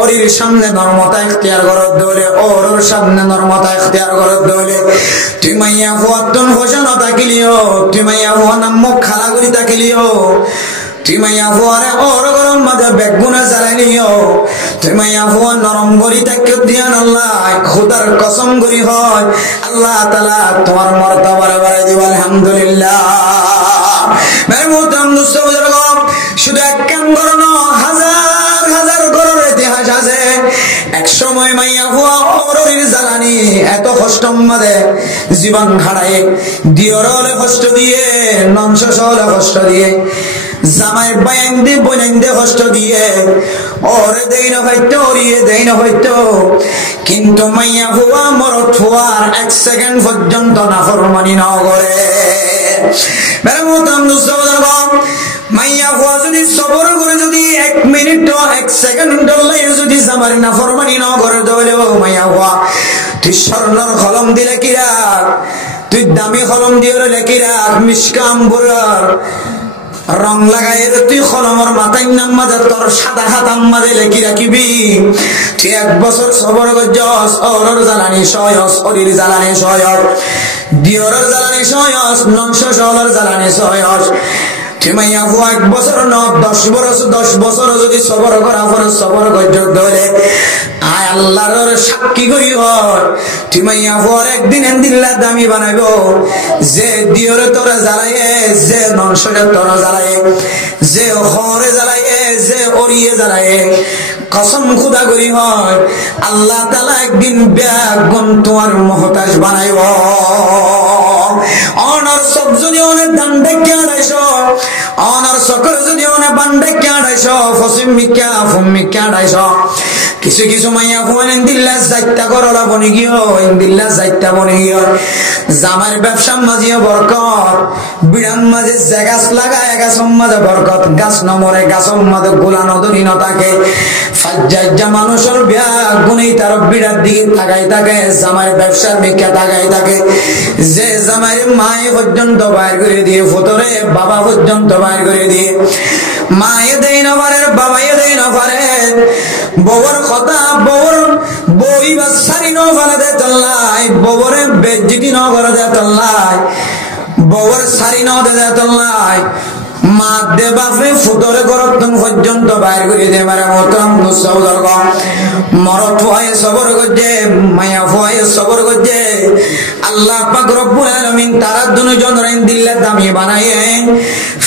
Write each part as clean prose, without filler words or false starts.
ওরির সামনে নরমতা ইখতিয়ার করত দলে ওর সামনে নরমতা ইখতিয়ার করত দলে তুই মাইয়া ফুয়াতন হোসেন তাকিলিও তুই মাইয়া ফুয়া নাম মুখ খালা করি তাকিলিও তুই মাইয়া ফুয়ারে ওর গরম মাঝে বেগুনে জ্বালাই নিও তুই মাইয়া ফুয়া নরম করি তাকে দিয়ান আল্লাহ খুদার কসম করি হয় আল্লাহ তাআলা তোমার মর্তবা বাড়াই দিব আলহামদুলিল্লাহ। মেরে মুহতারাম দোস্ত বুজুর্গ শুধু এক কাম করো না হাজার হাজার গরুর ইতিহাস আছে। এক সময় মাইয়া হুয়া ওরির জ্বালানি এত কষ্ট মাঝে জীবন হারায় দিয়রলে কষ্ট দিয়ে নংশ সহলে কষ্ট দিয়ে জামাই বায়ান দিয়ে বলেন দিয়ে কষ্ট দিয়ে ওরে দেই না হয়তো ওরিয়ে দেই না হয়তো কিন্তু মাইয়া হুয়া মরত হওয়ার 1 সেকেন্ড পর্যন্ত নাফরমানি না করে। মেরে মুহতারাম দোস্ত বুজুর্গ মাইয়া হুয়া যদি সবর করে যদি 1 মিনিট 1 সেকেন্ড যদি জামার নাফরমানি না করে দলে মাইয়া হুয়া তুই স্বর্ণর কলম দিলে কি রাখ তুই দামি কলম দিয়ে লেখি রাখ মিশকাম বুরার রং লাগাই তুই কলমর মাথায় নাম মাঝে তোর সাদা খাতাম মাঝে লেখি রাখিবি তুই 1 বছর সবর গজস ওর জ্বালানি সয়স ওরির জ্বালানি সয়স দিয়রের জ্বালানি সয়স নংশ সহলের জ্বালানি সয়স তুই মাইয়া হুয়া 1 বছর ন 10 বছর যদি সবর করা পরে সবর গজ ধরে আয় আল্লাহর সাক্ষী করি হয় তুই মাইয়া হুয়ার একদিন এন্দিল্লা দামি বানাইবো যে দিয়রে তোরা জ্বালাইয়ে যে নংশরে তোরা জ্বালাইয়ে যে হরে জ্বালাইয়ে যে ওরিয়ে জ্বালাইয়ে কসম খুদা করি হয় আল্লাহ তাআলা একদিন বেগুন তোমার মহতাজ বানাইব। অনার সব যদি অনেক দান্ডে কেড়াইছো অনার সকল যদি অনেক বান্ডে কেড়াইছো ফসিম মিকা ফুম মিকা ডাইছো কিছু কিছু মাইয়া ফুয়ান ইন্দিল্লা যাইতা করলা বনি গিয়ে ইন্দিল্লা যাইতা বনি গিয়ে জামার ব্যবসা মাঝিও বরকত বিড়াম মাঝে যে গাছ লাগায় গাছম মাঝে বরকত গাছ নমরে গাছম মাঝে গোলা নদনী নতাকে ফাজ্জা মানুষের বিয়া গুণী তার বিড়ার দিকে তাকাই থাকে জামার ব্যবসার মিকা তাকাই থাকে যে জামার মায়ে পর্যন্ত বাইর করে দিয়ে ফতরে বাবা পর্যন্ত বাইর করে দিয়ে মায়ে দেই না পারে বাবাই দেই না পারে বউর কথা বউর বই বা সারি ন ফেলে দে তল্লাই বউরে বেজ্জিতি ন করে দে তল্লাই বউর সারি ন দে তল্লাই মা দে বাপরে ফুতরে গরতন পর্যন্ত বাইর করে দে মারে মতম মুসাউদর্গ মরত হয় সবর গজে মায়া হয় সবর গজে আল্লাহ পাক রব্বুল আলামিন তারা দুজন রাইন দিল্লা দামি বানায়ে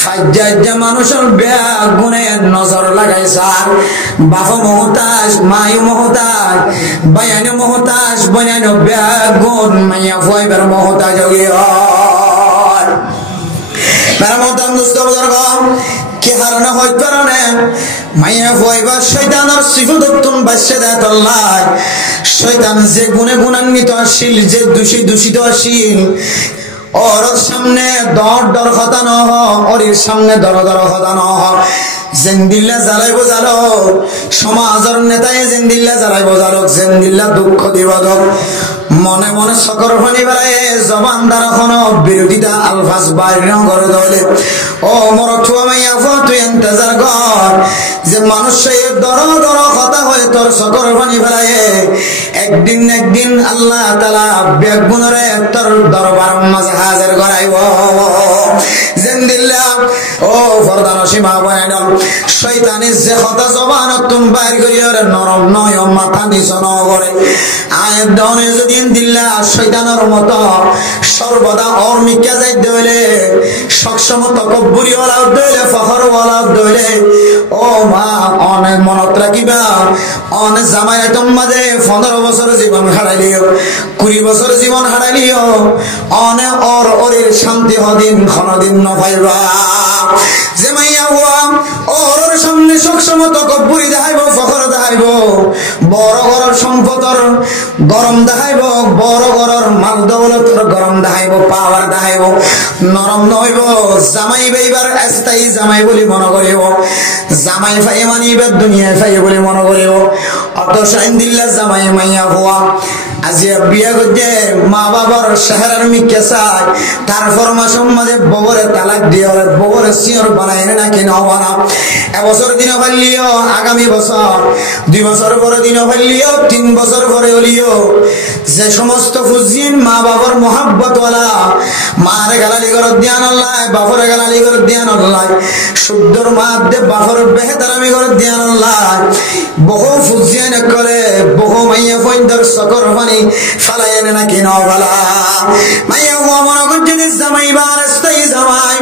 ফাজ্জা মানুষের বেয়া গুণে নজর লাগাই সার বাপ মহতাজ মায়ু মহতাজ বায়ানো মহতাজ বায়ানো বেয়া গুণ মায়া হয় বের মহতাজ গিয়ার মেরা মহতাজ দোস্ত বুজুর্গ কি হারনা হয় কারণে মাইয়া হইবা শয়তানের সিফাতুন বাদশা দাত আল্লাহ শয়তান যে গুণে গুণান্বিত আসিল যে দূষিত আসিল ওর সামনে দর কথা ন ওরির সামনে দর কথা ন জিন্দিল্লা জ্বালাইব জ্বালো সমাজের নেতায় জিন্দিল্লা জ্বালাইব জ্বালক জিন্দিল্লা দুঃখ দিবাদক মনে মনে সকর ফানি বেড়ায় জবান দ্বারা কোনো বিরোধিতা আলফাজ বাইর করে দলে ও মর ছুয়া মাইয়া তুই ইন্তজার কর যে মানুষ দর কথা হয়ে তোর সকর ফানি বেড়ায় একদিন আল্লাহ তাআলা বেগুনরে তোর দরবার মাঝে হাজির করাইব জিন্দিল্লা ও ফরদান সীমা বানাইলাম শয়তানের যে কথা জবান তুমি বাইর করিও নরম নয় মাথা নিচ ন করে আয়াত দনে যদি দিল্লা শয়তানের মতো সর্বদা ওর মিকা যাই দইলে সবসময় তকব্বুরি ওয়ালা দইলে ফখর ওয়ালা দইলে ও মা অনেক মনত রাখিবা অনেক জামাই তোম মাঝে 15 বছর জীবন হারাইলিও 20 বছর জীবন হারাইলিও অনেক ওরের শান্তি হদিন কোনদিন ন পাইবা যে মাইয়া হুয়া ওর সামনে সবসময় তকব্বুরি দেখাইব ফখর দেখাইব বড় বড় সম্পদর গরম দেখাইব বড় বড় মাল দৌলতর গরম দেখাইব পাওয়ার দেখাইব নরম নইব জামাই বাইবার স্থায়ী জামাই বলি মনে করিব জামাই ফাই মানিবার দুনিয়ায় ফাই বলি মনে করিব অত শাইন দিল্লা জামাই মাইয়া হুয়া আজিয়া বিয়া করছে মা বাবার শহরের মিকে চাই তার ফরমাশন মাঝে বগরে তালাক দিয়ে বগরে সিওর বানাই নাকি নবানা এবছর দিন ফেললিও আগামী বছর 2 বছর পরে দিন ফেললিও 3 বছর পরে হলিও যে সমস্ত ফুজিন মা বাবার মোহাব্বতওয়ালা মার গালালি করে ধ্যান আল্লাহ বাপর গালালি করে ধ্যান আল্লাহ শুদ্ধর মাধ্যে বাপর বেহতারামি করে ধ্যান আল্লাহ বহু ফুজিন করে বহু মাইয়া ফইন্দর সকর পানি ফালাই এনে নাকি নবালা মাইয়া হুয়া মনে করছে জামাই বা রাস্তায় জামাই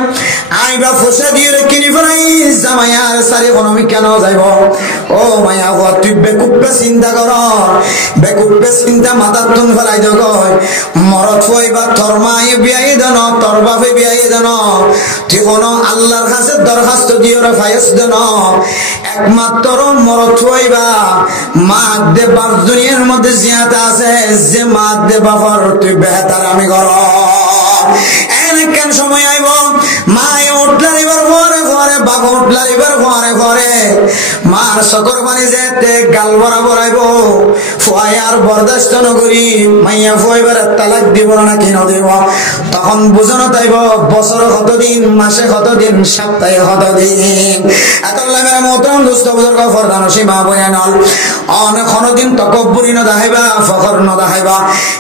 আইবা ফুসে দিয়ে কিনি ফেলাই জামাই আর সারি বনমি কেন যাইব ও মাইয়া হুয়া তুই বেকুপে চিন্তা কর বেকুপে চিন্তা মাথার তুন ফেলাই দেব মরত হইবা তোর মায়ে বিয়াই দেন তোর বাপে বিয়াই দেন তুই কোনো আল্লাহর কাছে দরখাস্ত দিয়ে ফায়স দেন একমাত্র মরত হইবা মা দে বাপ দুনিয়ার মধ্যে জিয়াতে আছে যে মা দে বাপর তুই বেহতার আমি কর কেন সময় আইব মায়ে উঠলার এবার ঘরে ঘরে বাবা উঠলার এবার ঘরে ঘরে মার সকর পানি যেতে গাল বরাবর আইব ফুয়াই আর বরদাস্ত নকরি মাইয়া ফুয়াইবার তালাক দিব না কি নদেব তখন বুঝানো তাইব বছর কতদিন মাসে কতদিন সপ্তাহে কতদিন এত মেরা মোহতরম দুস্থ বুজুর্গ ফরদান সীমা বয়ানল অনেক কোনদিন তকব্বুরি ন দাহাইবা ফখর ন দাহাইবা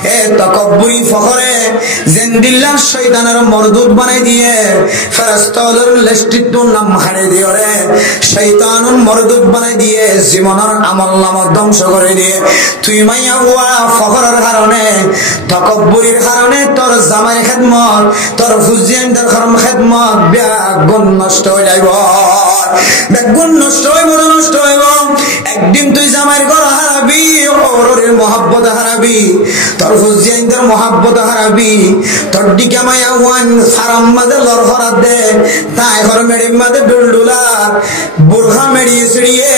এ তকব্বুরি ফখরে জেন্দিল্লাহ শয়তানের মরদুদ বানাই দিয়ে ফেরেশতাদের লিস্টিতুন নাম হারিয়ে দিয়ে রে শয়তানুন মরদুদ বানাই দিয়ে জীবনের আমলনামা ধ্বংস করে দিয়ে তুই মাইয়া হুয়া ফখরের কারণে তকব্বুরির কারণে তোর জামাই খেদমত তোর ফুজিয়ানদের কর্ম খেদমত ব্যাগুণ নষ্ট হয়ে যাইব ব্যাগুণ নষ্ট হইব নষ্ট হইব একদিন তুই জামাইয়ের ঘর হারাবি ওরের মহাব্বত হারাবি তোর ফুজিয়ানদের মহাব্বত হারাবি তোর দিকে মাইয়া হুয়ান সারাম মাঝে লড়হরা দে তাই ঘর মেডির মাঝে ডুলডুলা বোরখা মেড়িয়ে ছিড়িয়ে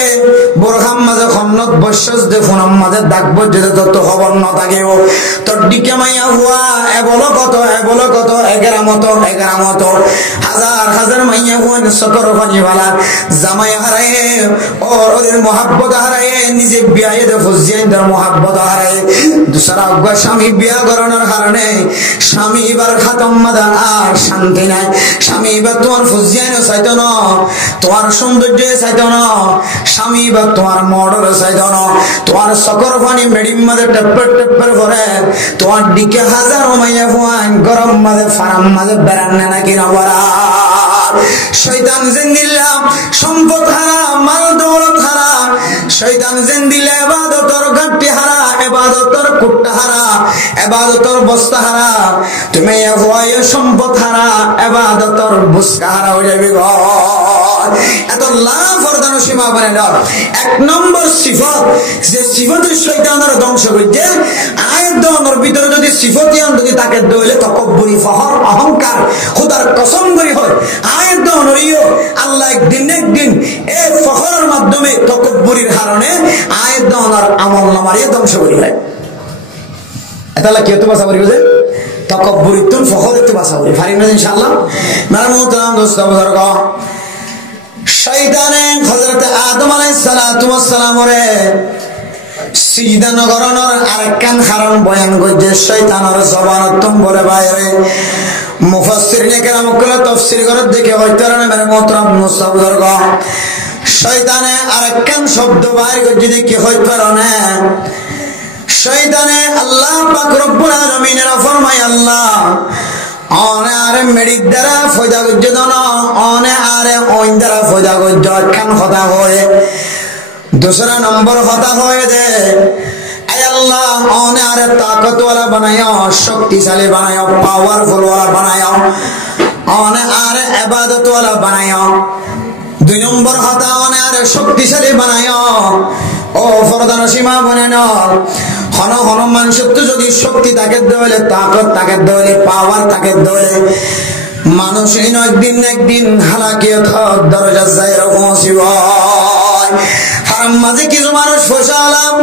বোরখার মাঝে খন্নত বৈশ্বাস দে ফোনার মাঝে দাগ বজ্জে তোর খবর ন থাকেও তোর দিকে মাইয়া হুয়া এবলো কত এগারামত হাজার হাজার মাইয়া হুয়ান সকর পানি বালা জামাই হারায় ওদের মহাব্বত হারায় নিজে বিয়ে দে ফুজিয়ানদের মহাব্বত হারায় দুসরা অজ্ঞা স্বামী বিয়া করানোর কারণে স্বামী এবার খাতম মাদা আর শান্তি নাই স্বামী এবার তোমার ফুজিয়ানও চাইতো না তোমার সৌন্দর্য চাইতো না স্বামী এবার তোমার মডেল চাইতো না তোমার সকর পানি মেডিম মাঝে টেপ্পের করে তোমার দিকে হাজার মাইয়া ফুয়ান গরম মাঝে ফারাম মাঝে বেড়ান নাকি না বলা শয়তান জিন্দিল্লা সম্পদ হারা মাল দৌলত হারা শয়তান জিন্দিল্লা ইবাদতর গাঁটি হারা ইবাদতর কুট্টা হারা ইবাদতর বস্তা হারা তুমি হওয়ায় সম্পদ হারা ইবাদতর বুসকা হারা হয়ে যাবে গো এত লাভ ফরদান সীমা বানাই দাও এক নম্বর সিফত যে সিফতের শয়তানের ধ্বংস করছে আয়াত দনের ভিতরে যদি সিফতিয়ান যদি তাকে দইলে তকব্বুরি ফখর অহংকার খোদার কসম করি হয় আয়াত দনরিও আল্লাহ একদিন এই ফখরের মাধ্যমে তকব্বুরির কারণে আয়াত দনের আমল নামারিয়ে ধ্বংস করি হয় এতালা কি হতে বাসা করি বুঝে তকব্বুরিতুন ফখরিতু বাসা করি ফারিন ইনশাআল্লাহ মেরা মুহতারাম দোস্ত বুজুর্গ শয়তানে হযরত আদম আলাইহিস সালাতু ওয়াস সালাম রে সিজদা নগরনের আরেকখান কারণ বয়ান করছে শয়তানের জবানতম বলে বাইরে মুফাসসিরিনে কেরাম কলে তাফসীর করে দেখে হয়তো না মেরে মোহতারাম মুস্তাবুজুর্গ শয়তানে আরেকখান শব্দ বাইর করছে দেখে হয়তো না শয়তানে আল্লাহ পাক রব্বুল আলামিনের ফরমায় আল্লাহ অনে আরে মেডিক দ্বারা ফয়দা করছে না অনে আরে ওই দ্বারা ফয়দা করছে একখান কথা হয় दूसरा नंबर होता है दे अल्लाह ओने आरे ताकत वाला बनाया शक्तिशाली बनाया पावरफुल वाला बनाया ओने आरे इबादत वाला बनाया दुई नंबर होता ओने आरे शक्तिशाली बनाया ओ फरदान सीमा बने ना हनो हनो মানুষের তো যদি শক্তি থাকে দেওয়ালে তাকত থাকে দেওয়ালে পাওয়ার থাকে দেওয়ালে মানুষ একদিন হালাকিয়ত দরজা যায় পৌঁছিব হারাম মাঝে কিছু মানুষ ফসালাম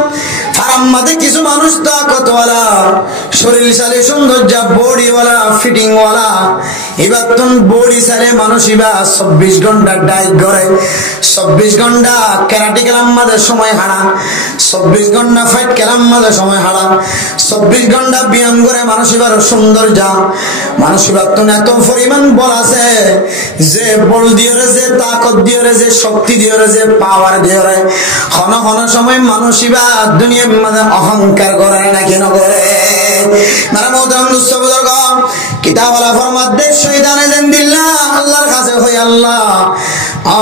ফার্ম মাঝে কিছু মানুষ তাকতওয়ালা, শরীর সালে সৌন্দর্য, বডিওয়ালা, ফিটিং ওয়ালা। এবার তো বডি সারে মানুষ এবার 24 ঘন্টা ডাইট করে, 24 ঘন্টা ক্যারাটে খেলাম মাঝে সময় হারা, 24 ঘন্টা ফাইট খেলাম মাঝে সময় হারা, 24 ঘন্টা ব্যায়াম করে মানুষ এবার সৌন্দর্য। মানুষ এবার তো এত পরিমাণ বল আছে যে বল দিয়ে যে তাকত দিয়ে যে শক্তি দিয়ে যে পাওয়ার দিয়ে ক্ষণ ক্ষণ সময় মানুষ এবার দুনিয়ার মাঝে অহংকার করে নাকি না করে। কিতাবওয়ালা ফরমাতে শয়তানে যেন দিল্লা আল্লাহর কাছে হই আল্লাহ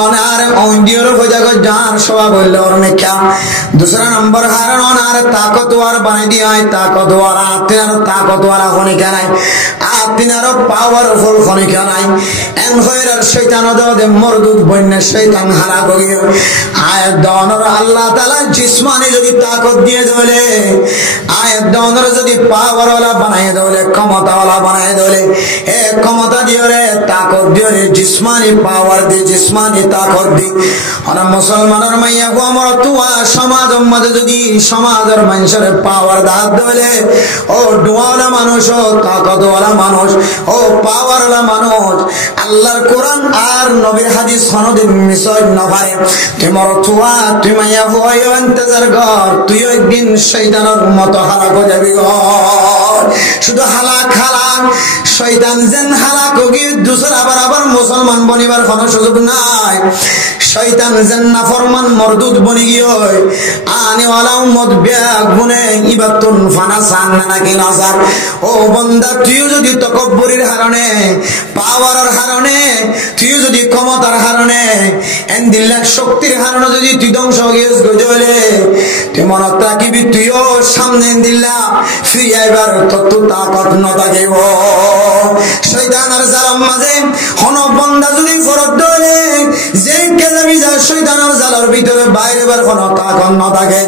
অনার অন্ডিয়র হয়ে যাগো যার স্বভাব হইল ওর মেখা। दूसरा नंबर हारण অনার তাকতওয়ার বানাই দিয়ে হয়, তাকতওয়ার আত্মার তাকতওয়ালা খনিকা নাই, আত্মার পাওয়ারফুল খনিকা নাই। এন হইরার শয়তান দে মরদুদ বন্য শয়তান হারা গিয়ে আয়াত দনর আল্লাহ তাআলা জিসমানি যদি তাকত দিয়ে দেলে, আয়াত দনর যদি পাওয়ারওয়ালা বানাই দেলে, ক্ষমতাওয়ালা বানাই দেলে, এ ক্ষমতা দিয়ে রে তাকত দিয়ে রে জিসমানি পাওয়ার দি, জিসমানি তাকত দি। আর মুসলমানের মাইয়া গো আমার তুয়া সমাজের মাঝে যদি সমাজের মানুষের পাওয়ার দাঁত ধরে, ও ডুয়াওয়ালা মানুষ, ও তাকতওয়ালা মানুষ, ও পাওয়ারওয়ালা মানুষ, আল্লাহর কোরআন আর নবীর হাদিস সনদে মিশয় নভারে তোমার তুয়া তুই মাইয়া ভয় ইন্তজার কর, তুই একদিন শয়তানের মতো হালাক হয়ে যাবি গো। শুধু হালাক হালাক শয়তান যেন হালাক হোগি, দুসর আবার আবার মুসলমান বনিবার কোনো সুযোগ নাই। শয়তান যেন নাফরমান মরদুদ বনি গিয়ে আনে ওয়ালা উম্মত ব্যাগ গুনে ইবাতুন ফানা সান নাকি নাসার। ও বান্দা তুইও যদি তকব্বুরির হারণে, পাওয়ারের হারণে, তুইও যদি ক্ষমতার হারণে, এন্দিল্লাহ শক্তির হারণে যদি তুই ধ্বংস গিয়েছ গজলে, তুই মনত রাখিবি তুইও সামনে এন্দিল্লাহ ফিরে আইবার তত তাকত ন থাকিব। শয়তানের জালাম মাঝে হন বান্দা যদি ফরত ধরে যে কেজাবি যা শয়তানের জালার ভিতরে বাইরে বার কোনো তাকত ন থাকে,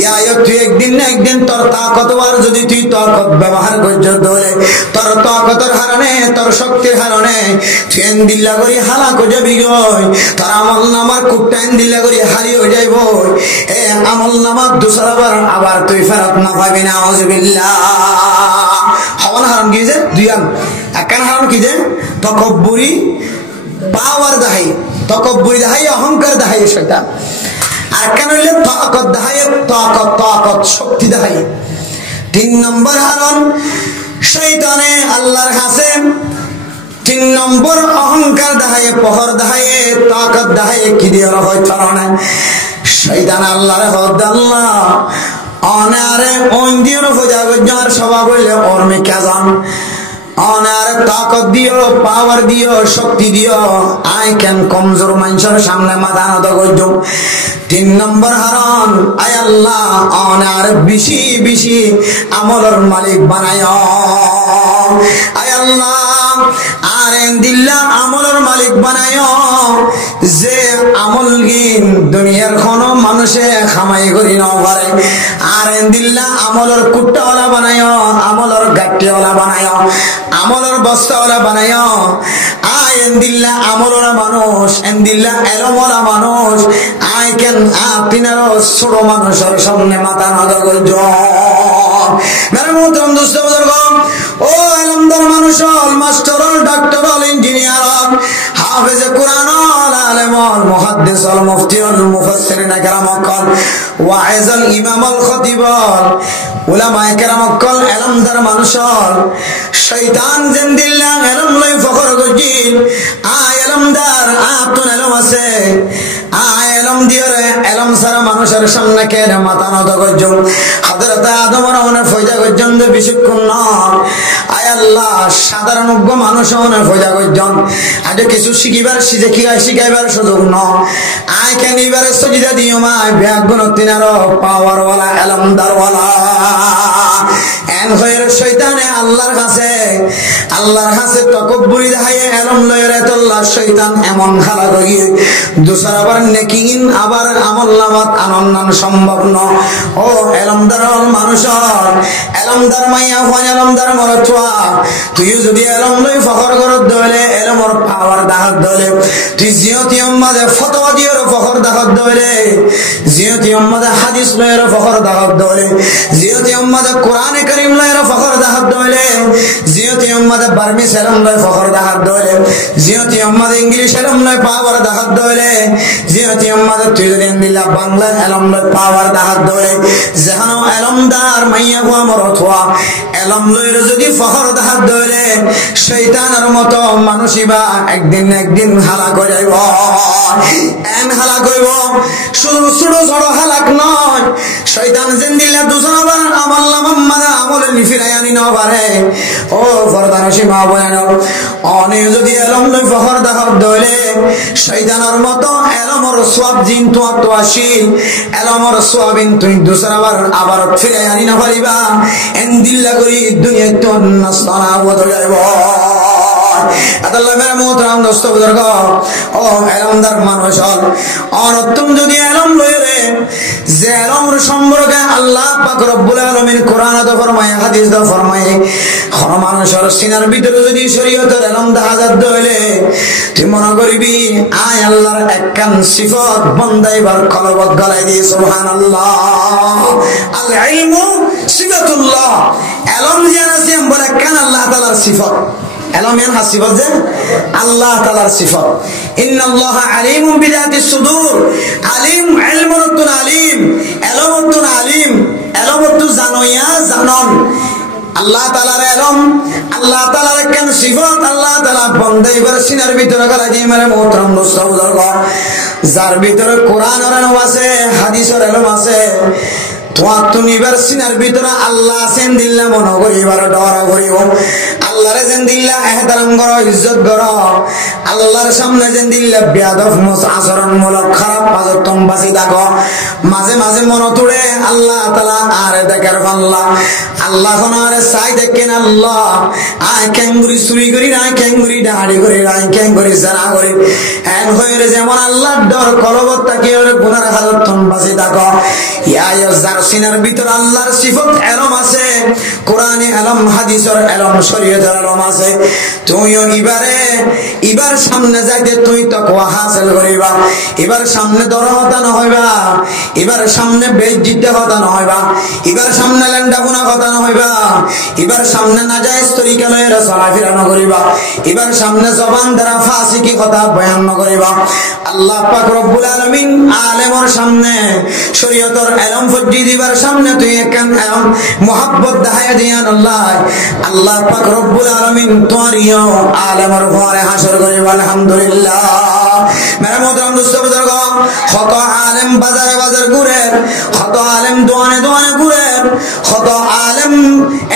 ইয়া তুই একদিন না একদিন তোর তাকতওয়ার যদি তুই তাকত ব্যবহার করছ ধরে, তোর তাকতের হারণে, তোর শক্তির হারণে তুই এন্দিল্লা করি হালাক হয়ে যাবি গই। তোর আমল নামার কুকটা এন্দিল্লা করি হারি হয়ে যাইব। এ আমল নামার দুসরাবার আবার তুই ফেরত না পাবি না। আউযুবিল্লাহ। হওয়ান হারাম কি যে দুইয়ান একখান হারাম কি যে তকব্বুরি, পাওয়ার দাহাই, তকব্বুরি দাহাই, অহংকার দাহাই শয়তান। আর কেন হইলে তাকত দাহাই, তাকত তাকত শক্তি দাহাই। 3 নম্বর হারাম শয়তানে আল্লাহর কাছে 3 নম্বর অহংকার দাহাই, পহর দাহাই, তাকত দাহাই কি দিয়ে হয় তারা শয়তান আল্লাহর হদ আল্লাহ অনারে অন্দিয়র হয়ে যার স্বভাব হইলে ওর মেকা যান অনার তাকত দিও, পাওয়ার দিও, শক্তি দিও, আই কেন কমজোর মানুষের সামনে মাথা নত করছ। 3 নম্বর হারাম আয় আল্লাহ অনার বেশি বেশি আমলের মালিক বানায়। আয় আল্লাহ আর দিল্লা আমলের মালিক বানায় যে আমল গিন দুনিয়ার কোনো মানুষে খামাই করি না পারে। আর দিল্লা আমলের কুট্টাওয়ালা বানায়, আমলের গাট্টিওয়ালা বানায়, আমলের বস্তাওয়ালা বানায়। আয় দিল্লা আমলওয়ালা মানুষ, দিল্লা এলমওয়ালা মানুষ, আয় কেন আপনারও ছোট মানুষের সামনে মাথা নজর করছ। মেরে মোহতরম দোস্ত বুজুর্গ, ও এলমদার মানুষ হল, মাস্টার হল, ডাক্তার হল, ইঞ্জিনিয়ার হল, হাফেজে কুরআন হল, আলেম হল, মুহাদ্দিস হল, মুফতি হল, মুফাসসিরিন কেরাম হল, ওয়াইজ হল, ইমাম হল, খতিব হল, উলামায়ে কেরাম হল, এলমদার মানুষ হল। শয়তান যেন দিল্লা এলম লই ফখর গজিল, আয় এলমদার আতুন এলম আছে, আয় এলম দিয়রে এলম সারা মানুষের সামনে কেড়ে মাথা নত করছ। হযরত আদমের মনে ফয়দা করছেন যে বিশুক্ষণ নয়। আয় আল্লাহ সাধারণ মানুষ মনে ফয়দা করছেন, আজ কিছু শিখিবার শিখাইবার সুযোগ নয়। আয় কেন এবারে সজিদা দিও মায় ব্যাগ গুণ তিনারো পাওয়ারওয়ালা এলমদারওয়ালা এন হয়ে শয়তানে আল্লাহর কাছে তকব্বুরি দেখায় এলম লয়ের তোল্লা শয়তান এমন খালা করি দুসর আবার নেকিন আবার আমল নামাত আনন্দান সম্ভব ন ও এলমদার মানুষর এলমদার মাইয়া হন এলমদার মরচুয়া তুই যদি এলম লই ফখর করত দলে এলমর পাওয়ার দাহাত দলে তুই জিয়তি আম্মাদে ফতোয়া দিয়ের ফখর দাহাত দলে জিয়তি আম্মাদে হাদিস লয়ের ফখর দাহাত দলে জিয়তি আম্মাদে কোরআনে কারীম লয়ের ফখর দাহাত দলে জিয়তি আম্মাদে বার্মি সেলম লয় ফখর দাহাত দলে জিয়তি আম্মাদে ইংলিশ এলম লয় পাওয়ার দাহাত দলে জিয়তি আম্মাদে তুই যদি দিলা বাংলা এলম লয় পাওয়ার দাহাত দলে যেখানো এলমদার মাইয়া হওয়া মরথুয়া এলম লয়ের যদি ফখর দাহাত দলে শয়তানের মতো মানুষই একদিন হালাক হয়ে যাইব এন হালাক হইব শুধু ছোট ছোট হালাক নয় শয়তান যেন দিলে দুজন আবার আমল নামাম্মাদা আমলের ফিরাই আনি ন পারে ও ফরদান সীমা বয়ান অনে যদি এলম লই ফখর দাহাত দলে শয়তানের মতো এলমর সওয়াব জিন তো আসিল এলমর সওয়াবিন তুই দুজন আবার ফিরাই আনি না পারিবা এন দিল্লা করি দুনিয়া তো নাসনা হয়ে যাইব আল্লাহ মেরা মোহতারাম দোস্ত বুজুর্গ ও এলমদার মানুষ হল অনত্তম যদি এলম লইরে যে এলমর সম্পর্কে আল্লাহ পাক রব্বুল আলামিন কোরআন তো ফরমায় হাদিস তো ফরমায় কোন মানুষের সিনার ভিতরে যদি শরীয়তের এলম দাহাজাত দইলে তুই মনে করবি আয় আল্লাহর একখান সিফত বন্দাইবার কলবত গলাই দিয়ে সুবহানাল্লাহ আল ইলমু সিফাতুল্লাহ এলম জানাসি বলে কেন আল্লাহ তাআলার সিফত এলমের হাসিফত যে আল্লাহ তাআলার সিফত ইন্নাল্লাহা আলিমুম বিযাতিস সুদূর আলিম ইলমুন আলিম এলমুন আলিম এলমুন জানোয়া জানন আল্লাহ তাআলার এলম আল্লাহ তাআলার কেন সিফত আল্লাহ তাআলা বন্দাইবার সিনার ভিতরে গলা দিয়ে মেরে মোহতরম দোস্ত বুজুর্গ যার ভিতরে কোরআনের এলম আছে হাদিসের এলম আছে নিবার সিনার ভিতরে আল্লাহ সেন দিল্লা মনে করিবার ডরা করিব আল্লাহরে যেন দিল্লা এহতারাম করো ইজ্জত করো আল্লাহর সামনে যেন দিল্লা বেয়াদব আচরণমূলক খারাপ আচরণ বাঁচি থাকো মাঝে মাঝে মনে তুড়ে আল্লাহ তাআলা আরে দেখার পাল্লা আল্লাহ আরে চাই দেখেন আল্লাহ আয় ক্যাঙ্গুরি চুরি করি না ক্যাঙ্গুরি ডাহাড়ি করি না ক্যাঙ্গুরি জানা করি এন হয়ে যেমন আল্লাহর ডর কলবত তাকে গুনার হাজত বাঁচি থাকো যার সিনার ভিতর আল্লাহর সিফত এলম আছে কোরআনে এলম হাদিসের এলম শরীয়তের এলম আছে তুইও এবার সামনে যাইতে তুই তাকওয়া হাসিল করিবা এবার সামনে দরহতান হইবা এবার সামনে বেইজ্জতি হতান হইবা এবার সামনে লেন্ডাগুনা হতান হইবা এবার সামনে নাজায়েজ তরিকা লয়ে চলাফেরা করিবা এবার সামনে জবান দ্বারা ফাসিকি কথা বয়ান করিবা আল্লাহ পাক রব্বুল আলামিন আলেমর সামনে শরীয়তের এলম ফজি দিবার সামনে তুই একখান এলম মুহাব্বত দেখায়া দিয়ান আল্লাহ পাক রব্বুল আলামিন তোরিও আলেমর ঘরে হাসর করিবা আলহামদুলিল্লাহ মেরা মোহতরম দোস্ত বুজুর্গ কত আলেম বাজারে ঘুরে কত আলেম দোয়ানে ঘুরে কত আলেম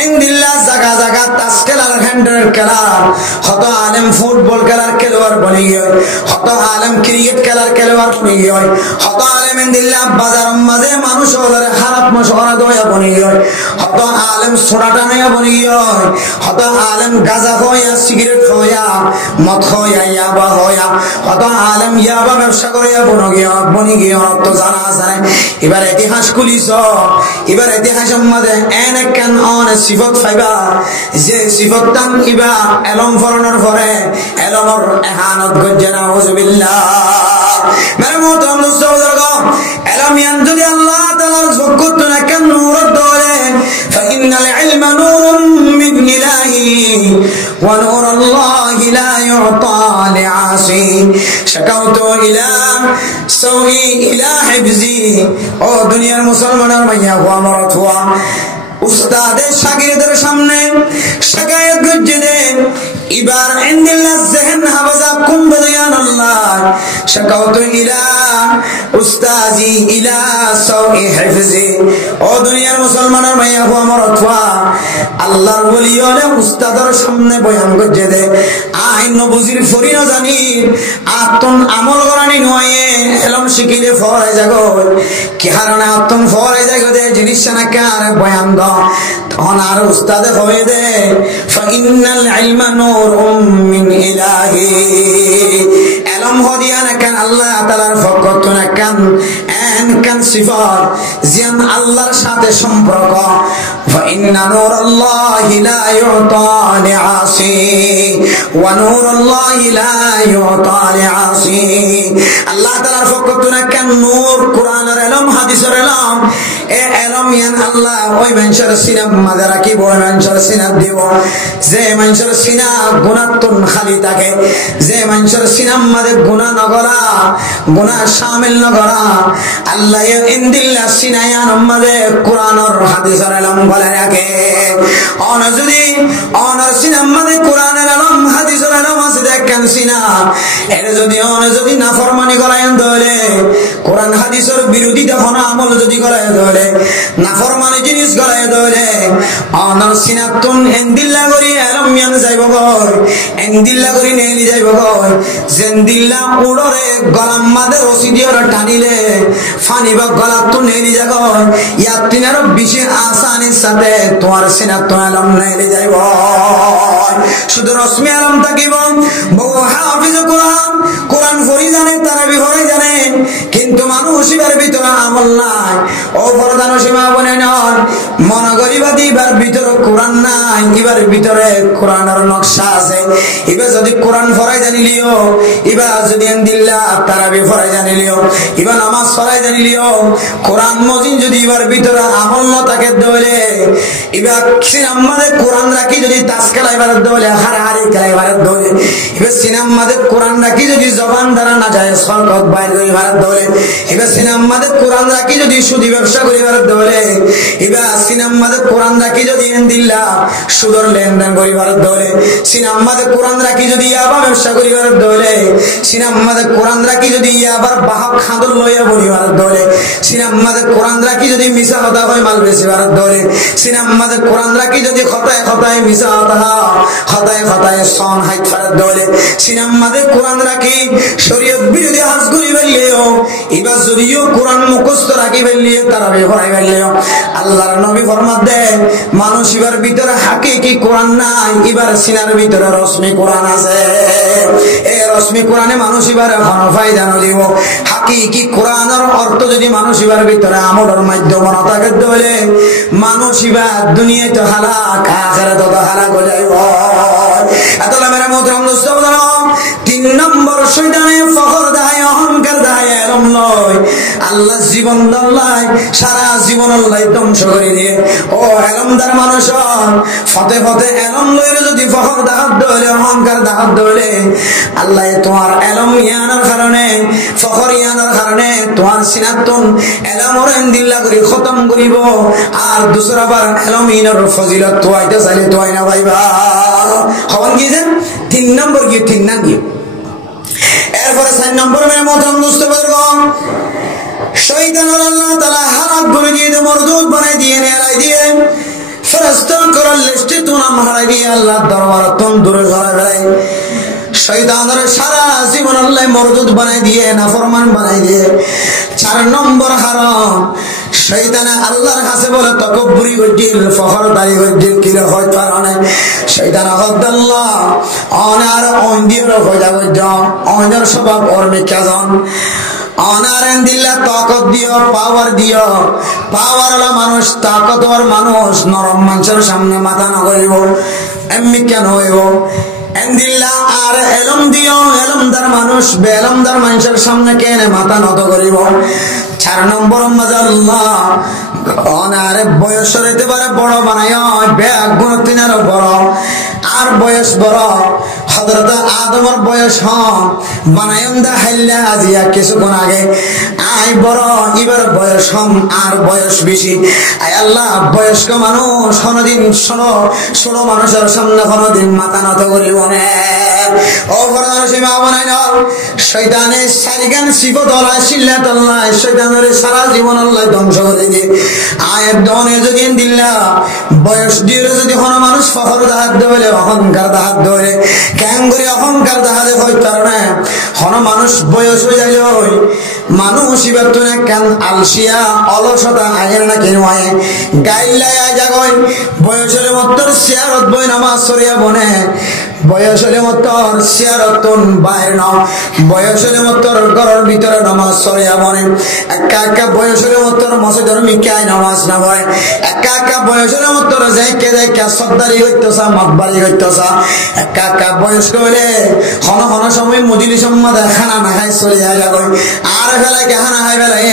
ইনদিল্লাহ জায়গা তাস খেলার হ্যান্ডেল খেলা কত আলেম ফুটবল খেলার খেলোয়াড় বনি গিয়ে কত আলেম ক্রিকেট খেলার খেলোয়াড় বনি গিয়ে কত আলেম ইনদিল্লাহ বাজার মাঝে মানুষ হলে খারাপ মশওয়ারা দয়া বনি গিয়ে কত আলেম সোডা টানায়া বনি গিয়ে কত আলেম গাঁজা হইয়া সিগারেট হইয়া মদ হইয়া ইয়াবা হইয়া কত আলেম ইয়াবা ব্যবসা করিয়া বনি গিয়ে তো জানা আছে এবার ইতিহাস খুলিছ এবার ইতিহাসের মধ্যে এন একখান অন সিফত পাইবা যে সিফত তান ইবা এলম ফরনের পরে এলমর এহানত গজ্জে নাউযুবিল্লাহ মেরে মোহতরম দোস্ত বুজুর্গ এলম ইয়ান যদি আল্লাহ তাআলার যুক্ত না কেন নূর দলে ফাইনাল ইলমা নূরুম মিন ইলাহি ওয়া নূরুল্লাহি লা ইউতা লিআসি শাকাউতু ইলা সাউই ইলা হিফজি ও দুনিয়ার মুসলমানের মাইয়া হওয়া মরত হওয়া উস্তাদের শাগিরদের সামনে শিকায়ত গুজে দেন এবার ইনদিল্লাহ জেহেন হাফাজা কুম বদিয়ান আল্লাহ শাকাউতু ইলা উস্তাজি ইলা সাউই হিফজি ও দুনিয়ার মুসলমানের মাইয়া হওয়া মরত হওয়া আল্লাহর ওলি হলে উস্তাদের সামনে বয়ান গুজে দে আইন নবুজির ফরি না জানি আতন আমল করানি নয় এলম শিখিলে ফরাই জাগো কি হারানা আতন ফরাই জাগো দে জিনিস না কারে বয়ান দ তখন আর উস্তাদে হবে দে ফাইনাল ইলমা নূরুম মিন ইলাহি এলম হদিয়া না কান আল্লাহ তাআলার ফকত না কান এন কান সিফাত জিন আল্লাহর সাথে সম্পর্ক ফাইন্না নূরাল্লাহি লা ইউতা লিআসি ওয়া নূরুল্লাহি লা ইউতা লিআসি আল্লাহ তাআলার ফকত না কান নূর কোরআনের এলম হাদিসের এলম এ এলম ইয়ান আল্লাহ ওই মানুষের সিনা মাঝে রাখিব ওই মানুষের সিনা দিব যে মানুষের সিনা গুনাহতুন খালি থাকে যে মানুষের সিনা মাঝে গুনাহ নগরা গুনাহ শামিল নগরা আল্লাহ ইনদিল্লা সিনায়ান মাঝে কোরআনের হাদিসের এলম বলে রাখে অন যদি অনর সিনা মাঝে কোরআনের এলম হাদিসের এলম আছে দেখেন সিনা এর যদি নাফরমানি করায়ন দলে কোরআন হাদিসের বিরোধিতা হনা আমল যদি করায় দলে নাফরমানি জিনিস করায় দলে অনর সিনাতুন এন্দিল্লা করি এলম ইয়ান যাইব গয় এন্দিল্লা করি নেলি যাইব গয় জেন্দিল্লা উড়রে গলাম মাদে রশি দিয়ে টানিলে ফানি বা গলাতুন নেলি যাগয় ইয়াতিনার বেশি আসানির সাথে তোমার সিনাতুন এলম নেলি যাইব শুধু রশ্মি আলম থাকিব বহু হাফিজ কোরআন কোরআন ফরি জানে তারাবি ফরি জানে কিন্তু মানুষ এর ভিতরে আমল নাই ও প্রধান সীমা বনে নন মন গরিবাদি এবার ভিতরে কোরআন নাই এবার ভিতরে কোরআনের নকশা আছে এবার যদি কোরআন ফরাই জানিলিও এবার যদি দিল্লা তারাবি ফরাই জানিলিও এবার নামাজ ফরাই জানিলিও কোরআন মজিন যদি এবার ভিতরে আমল না থাকে দলে এবার সিনাম্মাদের কোরআন রাখি যদি তাস খেলাইবার দলে হারাহারি খেলাইবার দলে এবার সিনাম্মাদের কোরআন রাখি যদি জবান দ্বারা না যায় সরকত বাইর করিবার দলে এবার সিনাম্মাদের কোরআন রাখি যদি সুদি ব্যবসা করিবার দলে এবার সিনাম্মাদের কোরআন রাখি যদি দিল্লা সুদর লেনদেন করিবার দলে সিনাম্মাদের কোরআন রাখি যদি ইয়াবা ব্যবসা করিবার দলে সিনাম্মাদের কোরআন রাখি যদি ইয়াবার বাহক খাদর লইয়া বলিবার দলে সিনাম্মাদের কোরআন রাখি যদি মিশা কথা হয় মাল বেচিবার দলে সিনাম্মাদের কোরআন রাখি যদি খতায় খতায় মিশা কথা খতায় খতায় সন হাইট ফারার দলে সিনাম্মাদের কোরআন রাখি শরীয়ত বিরোধী হাজ করি বললেও এবার যদিও কোরআন মুখস্থ রাখি বললিয়ে তারা বেহরাই বললেও আল্লাহর নবী ফরমাত দেয় মানুষ এবার ভিতরে হাকিকি কোরআন নাই এবার সিনার ভিতরে রশ্মি কোরআন আছে এই রশ্মি কোরআনে মানুষ এবার ফায়দা দিব হাকিকি কোরআনের অর্থ যদি মানুষ এবার ভিতরে আমলের মাধ্যম না থাকে বলে মানুষ এবার দুনিয়ায় তো হালাক আখিরাতে তো হালাক হয়ে যাইব এতলা মেরা মোহতরম দোস্ত তিন নম্বর শয়তানে ফখর দেয় অহংকার দেয় এরম নয় আল্লাহ জীবন দাল্লাই সারা জীবন আল্লাহ ধ্বংস করে দিয়ে ও এলমদার মানুষ ফতে ফতে এলম লইলে যদি ফখর দাহাত দলে অহংকার দাহাত দলে আল্লাহ তোমার এলম ইয়ানোর কারণে ফখর ইয়ানোর কারণে তোমার সিনাতুন এলমর দিল্লা করে খতম করিব আর দুসরাবার এলম ইনর ফজিলত তোয়াইতে চাইলে তোয়াই না ভাইবা খবর গিয়েছেন তিন নম্বর গিয়ে তিন না গিয়ে এরপরে 4 নম্বর মেরে মতম বুঝতে পারবো শয়তানের আল্লাহ তাআলা হারাক করে দিয়ে মরদুদ বানাই দিয়ে নেড়াই দিয়ে ফেরেশতা করার লিস্টে তো নাম হারাই দিয়ে আল্লাহ দরবার তন দূরে ঘরে বেড়াই শয়তানের সারা জীবন আল্লাহ মরদুদ বানাই দিয়ে নাফরমান বানাই দিয়ে 4 নম্বর হারাম শয়তানে আল্লাহর কাছে বলে তাকব্বুরি গজিল ফখরদারি গজিল কিলে হয় কারণে শয়তান আল্লাহ অনার অন্দির হয়ে গজ অনার স্বভাব অর্মে কেজন অনারেন দিল্লা তাকত দিও পাওয়ার দিও পাওয়ারওয়ালা মানুষ তাকতওয়ার মানুষ নরম মানুষের সামনে মাথা না করিব এমনি কেন হইব এন্দিল্লা আর এলম দিও এলমদার মানুষ বেলমদার মানুষের সামনে কেন মাথা নত করিব 4 নম্বর মাজাল্লাহ অনারে বয়স হইতে পারে বড় বানায় ব্যাগ গুণ তিনারও বড় আর বয়স বড় হযরত আদমের বয়স বানায়ম দা হাইল্লা আজিয়া কিছুক্ষণ আগে আই বড় এবার বয়স আর বয়স বেশি আয় আল্লাহ বয়স্ক মানুষ কোনদিন ষোলো মানুষের সামনে কোনদিন মাথা নত করিব না ফেলায়। ও ফরদার সীমা বানাই না শয়তানের সারিগান সিফত আল্লাহ সিল্লাত আল্লাহ শয়তানের সারা জীবন আল্লাহ ধ্বংস করে দিয়ে আয়ের দনে যদি দিল্লা বয়স দিয়ে যদি কোনো মানুষ ফখর দাহাত দেবে অহংকার দাহাত ধরে কেন করে অহংকার দাহাতে হয় কারণে কোনো মানুষ বয়স হয়ে যায় মানুষ এবার তো কেন আলসিয়া অলসতা আগের না কেন আয় গাইল্লাই জাগয় বয়সের মতো শেয়ারত বই নামাজ সরিয়া বনে বয়সের মতর সিয়ারতুন বাইর ন বয়সের মতর ঘরের ভিতরে নামাজ সরিয়া বনে একা একা বয়সের মতর মসজিদের মিকায় নামাজ না হয় একা একা বয়সের মতর যাইকে যাইকে সর্দারি হইতেছা মতবাড়ি হইতেছা একা একা বয়স করে হন হন সময় মজলিস সম্মাদে খানা না খাই সরিয়া যাবে আর ফেলায় খানা খাই ফেলাই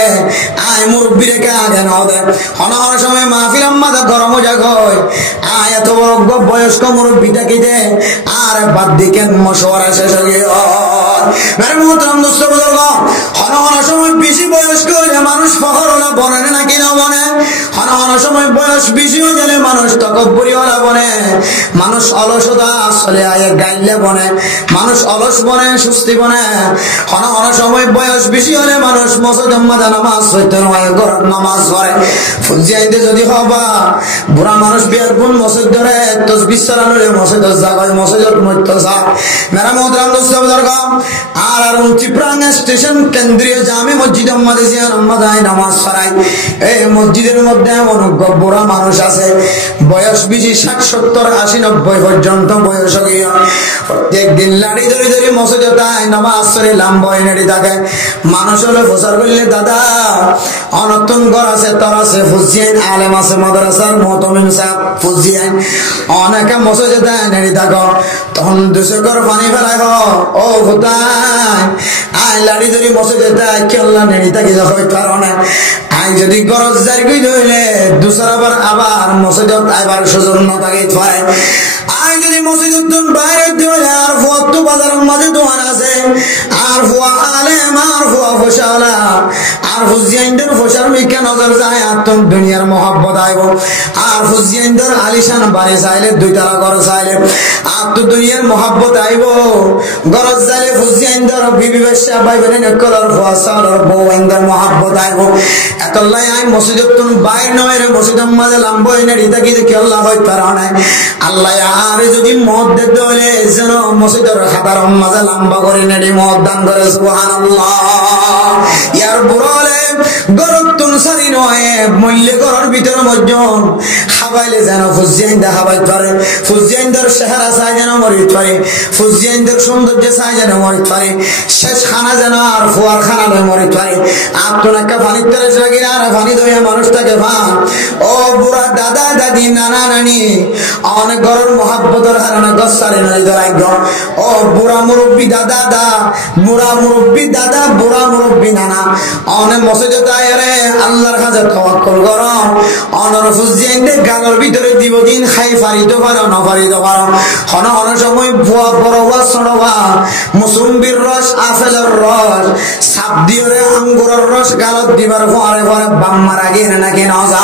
আয় মুরব্বী রেখে আগে না দে হন হন সময় মাহফিল আম্মাদে গরম জাগয় আয় এত বড় বয়স্ক মুরব্বীটাকে দে আর বাদ দিকেন মশওয়ারা শেষ হয়ে মেরে মোহতরম দোস্ত বুজুর্গ হন হন সময় বেশি বয়স্ক হলে মানুষ ফখর হলে বনে নাকি না বনে হন হন সময় বয়স বেশি হয়ে গেলে মানুষ তকব্বরি হলে বনে মানুষ অলসতা চলে আয়ে গাইলে বনে মানুষ অলস বনে সুস্থি বনে হন হন সময় বয়স বেশি হলে মানুষ মসজিদ মাদা নামাজ হইতে নয় ঘর নামাজ পড়ে ফুজিয়াইতে যদি হবা বুড়া মানুষ বিয়ার গুণ মসজিদ ধরে তসবিহ চালানোরে মসজিদ জাগায় মসজিদ মধ্যসা মেরা মোহতরম দোস্ত বুজুর্গ আর চিপ্রাং স্টেশন কেন্দ্রীয় জামে মসজিদ জিয়ার আম্মাদাই নামাজ পড়ায় এই মসজিদের মধ্যে অনেক বুড়া মানুষ আছে বয়স বেশি 60-70-80-90 পর্যন্ত বয়স হয়ে প্রত্যেক দিন লাড়ি ধরে ধরে মসজিদে তাই নামাজ পড়ে লাম্বয় নেড়ে থাকে মানুষ হলে প্রচার করলে দাদা অনতুন ঘর আছে তোর আছে ফুজিয়ান আলেম আছে মাদ্রাসার মুহতামিম সাহেব ফুজিয়ান অনেকে মসজিদে তাই নেড়ে থাকো তখন 200 ঘর পানি ফেলায় ও ভুতাই আই লাড়ি ধরে মসজিদে তাই কেল্লা নেড়ে থাকি যখন কারণে আই যদি গরজ জারি কই ধইলে দুসরাবার আবার মসজিদত আইবার সুযোগ না থাকে পারে আই যদি মসজিদুন বাইরে দিলে আর ফুয়াত বাজারের মাঝে দোকান আছে আর ফুয়া আলেম আর ফুয়া ফশালা আর ফুজিয়াইনদের ফশার মিকা নজর যায় আতম দুনিয়ার মোহাব্বত আইব আর ফুজিয়াইনদের আলিশান বাড়ি চাইলে দুইতলা ঘর চাইলে আর তো দুনিয়ার মোহাব্বত আইব গরজ জালে ফুজিয়াইনদের বিবি বেশা ভাই বোন নকলার ফুয়া সালার বউইনদের মোহাব্বত আইব এতলাই আই মসজিদতুন বাইর নয় রে মসজিদের মাঝে লাম্বই নেড়ি থাকি দেখি আল্লাহ হয় তারানে আল্লাহ আর যদি মদ দিতে হলে যেন মসজিদের খাতার মাঝে লম্বা করে নেড়ি মদ দান করে সুবহানাল্লাহ ইয়ার বুড়ালে গরতুন সারি নয় মূল্য করার ভিতর মধ্যে খাবাইলে যেন ফুজিয়াইন্দা খাবাই পারে ফুজিয়াইন্দার চেহারা চাই যেন মরি পারে ফুজিয়াইন্দার সৌন্দর্য চাই যেন মরি পারে শেষ খানা যেন আর ফুয়ার খানা নয় মরি পারে আপনার একটা পানির তেরে লাগে আর পানি ধরে মানুষটাকে ভান ও বুড়া দাদা দাদি নানা নানি অনেক গরম মহাব্বতের হারানা গসারে নয় ধরাই ও বুড়া মুরব্বী দাদা দা বুড়া মুরব্বী দাদা বুড়া মুরব্বী নানা অনেক মসজিদে তাই রে আল্লাহর কাছে তাওয়াক্কুল করো অনর ফুজিয়াইন্দে গালের ভিতরে দিব দিন খাই ফারিতে পারো না ফারিতে পারো হন হন সময় বুয়া বড়বা সড়বা মুসুম্বির রস আপেলের রস সাপ দিওরে আঙ্গুরের রস গালত দিবার পরে পরে বাম মারা গিয়ে নাকি নজা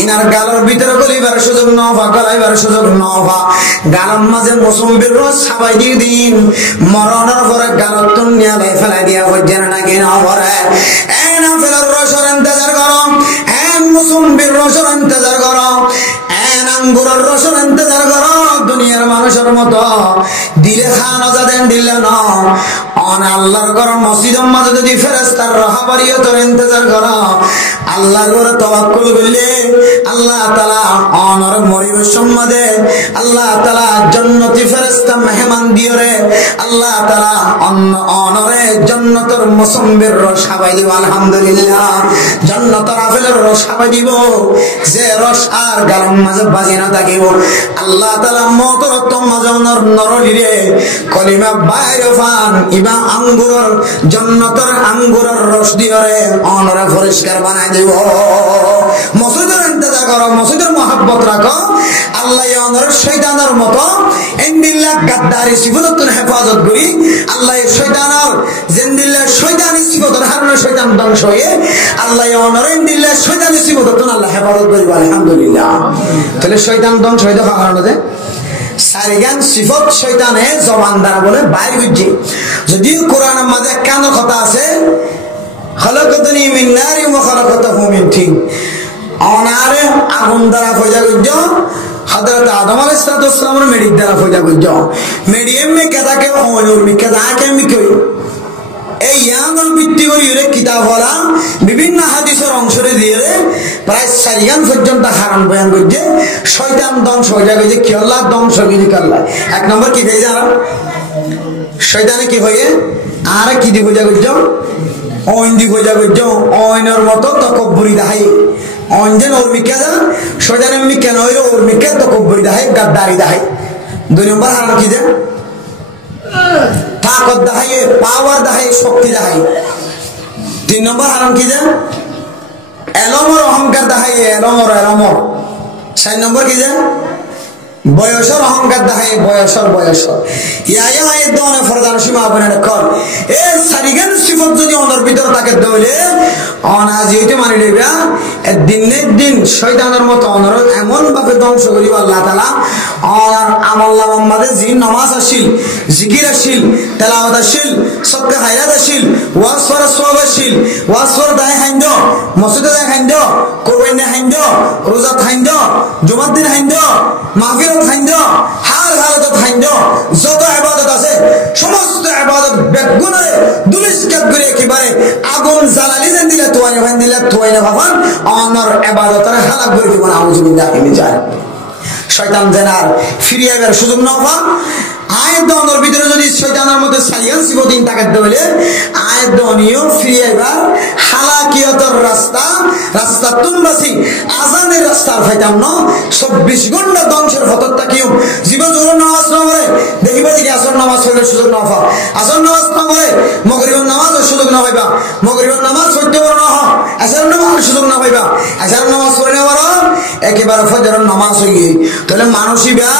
ইনার গালের ভিতরে গলিবার সুযোগ নফা গলাইবার সুযোগ নফা গালের মাঝে মুসুম্বির রস সাবাই দিয়ে দিন মরণের পরে গালত তুন নিয়ে ফেলাই দিয়া পর্যন্ত নাকি নভরে এন আপেলের রসের ইন্তজার করো এন মুসুম্বির রসের ইন্তজার করো এন আঙ্গুরের রসের ইন্তজার করো দুনিয়ার মানুষের মতো দিলে খানো যাদেন দিলে ন অন আল্লাহর ঘর মসজিদের মাঝে যদি ফেরেশতার রাহাবারিয়তের ইন্তজার করো আল্লাহর ঘরে তাওয়াক্কুল করলে আল্লাহ তাআলা অনর মরিবের সম্মাদে আল্লাহ তাআলা জান্নাতি ফেরেশতা মেহমান দিওরে আল্লাহ তাআলা অনরে জান্নাতের মুসম্বির রস খাওয়াই দিব আলহামদুলিল্লাহ জান্নাতের আপেলের রস খাওয়াই দিব যে রস আর গালের মাঝে বাজি না থাকিব আল্লাহ তাআলা মওতের মাঝে নরলিরে কলিমা বাইরে ফান ইবা আঙ্গুরের জান্নাতের আঙ্গুরের রস দিওরে অনরে পরিষ্কার বানাই দিব মসজিদের ইন্তজার করো মসজিদের মহব্বত রাখো আল্লাহ অনরের শয়তানের মতো ইন্দিল্লাহ গাদ্দারি সিফাততুন হেফাজত করি আল্লাহ শয়তানের জিন্দিল্লাহ শয়তানি সিফাতর হারনে শয়তান ধ্বংস হয়ে আল্লাহ অনরের ইন্দিল্লাহ শয়তানি সিফাততুন আল্লাহ হেফাজত করি আলহামদুলিল্লাহ তাহলে শয়তান ধ্বংস হয়ে যাওয়ার কারণে সারিগান সিফত শয়তানে জবান দ্বারা বলে বাইর হইছে যদিও কোরআনের মাঝে একখান কথা আছে খলাকাতনি মিন নারি ওয়া খলাকাতাহু মিন তিন অনারে আগুন দ্বারা পয়দা করছো হযরত আদম আলাইহিস সালামের মেডিক দ্বারা পয়দা করছো মেডিয়াম মে কেদাকে ওনুর মে কেদাকে মে কই এই ইয়াঙ্গল ভিত্তি করে ইরে কিতাব হলা বিভিন্ন হাদিসের অংশরে দিয়ে প্রায় সারিগান পর্যন্ত হারাম বয়ান করছে শয়তান ধ্বংস হয়ে যাবে যে কি আল্লাহ ধ্বংস কি আল্লাহ এক নম্বর কি দেয় জানা শয়তানে কি হয়ে আর কি দি পূজা করছো ওইন দি পূজা করছো ওইনের মতো তকব্বুরি দেখাই অঞ্জন ওর মিকা যা শয়তানের মিকা নয় ওর মিকা তকব্বুরি দেখাই গাদ্দারি দেখাই দুই নম্বর হারাম কি যে তাকত দেখাই পাওয়ার দেখাই শক্তি দেখাই তিন নম্বর হারাম কি যে এলমর অহংকার দেখাই এলমর চার নম্বর কি যে বয়সর অহংকার দেখাই বয়সর ইয়া এই দনে ফরদান সীমা আপনার কর এ সারিগান সিফত যদি অন্তর ভিতর থাকে দলে অনাজ হইতে মানি লইবা দিন শয়তানের মতো অনর এমন ভাবে ধ্বংস করিব আল্লাহ তাআলা আর আমল নামাজে জিন নামাজ আসিল জিকির আসিল তেলাওয়াত আসিল সদকা খায়রাত আসিল ওয়াজ করা সওয়াব আসিল ওয়াজ করা দায় হাইন্দ মসজিদে দায় হাইন্দ কোরবানি হাইন্দ রোজা হাইন্দ জুমার দিন হাইন্দ মাহফিল হাইন্দ হাল হালাত হাইন্দ যত ইবাদত আছে সমস্ত ইবাদত বেগুনে দুলিশকাত করে একেবারে আগুন জ্বালালি যেন দিলে তোয়াইনা ভাবান অনর ইবাদতের হালাক করে দিব আউযুবিল্লাহি মিন যালিক শয়তান যেন আর ফিরিয়ে আসার সুযোগ না পান আয়াত দনের ভিতরে যদি শয়তানের মধ্যে সাইয়ান সিবদিন তাকাতে হলে আয়াত দনিও ফিরিয়ে আবার হালাকিয়তের রাস্তা তুনবাসি আজানের রাস্তার ফাইতাম না 24 ঘন্টা ধ্বংসের হতর তাকিও জীবন জোর নামাজ না পড়ে দেখিবা দিকে আসর নামাজ পড়লে সুযোগ না পাও আসর নামাজ না পড়ে মাগরিবের নামাজের সুযোগ না পাইবা মাগরিবের নামাজ পড়তে পারো না আসর নামাজের সুযোগ না পাইবা আসর নামাজ পড়ে না পারো একেবারে ফজরের নামাজ হয়ে তাহলে মানুষই বা